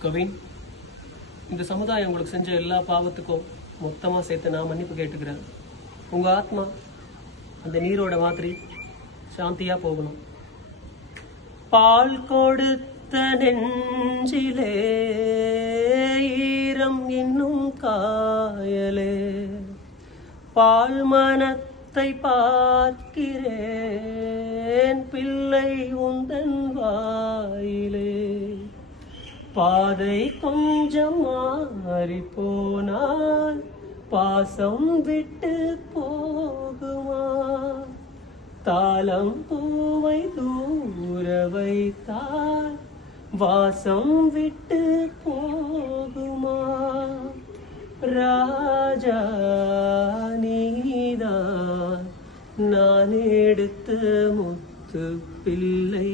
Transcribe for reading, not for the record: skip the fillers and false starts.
கவின், இந்த சமுதாயம் உங்களுக்கு செஞ்ச எல்லா பாவத்துக்கும் மொத்தமாக சேர்த்து நான் மன்னிப்பு கேட்டுக்கிறேன். உங்கள் ஆத்மா அந்த நீரோட மாதிரி சாந்தியாக போகணும். பால் கொடுத்த நெஞ்சிலே ஈரம் இன்னும் காயலே, பால் மனத்தை பார்க்கிறேன் பிள்ளை உந்தன் வாயிலே. பாதை கொஞ்சம் மாறி போனால் பாசம் விட்டு போகுமா? தாளம் பூவை தூர வைத்தால் வாசம் விட்டு போகுமா? ராஜா நீதான் நான் எடுத்த முத்து பிள்ளை.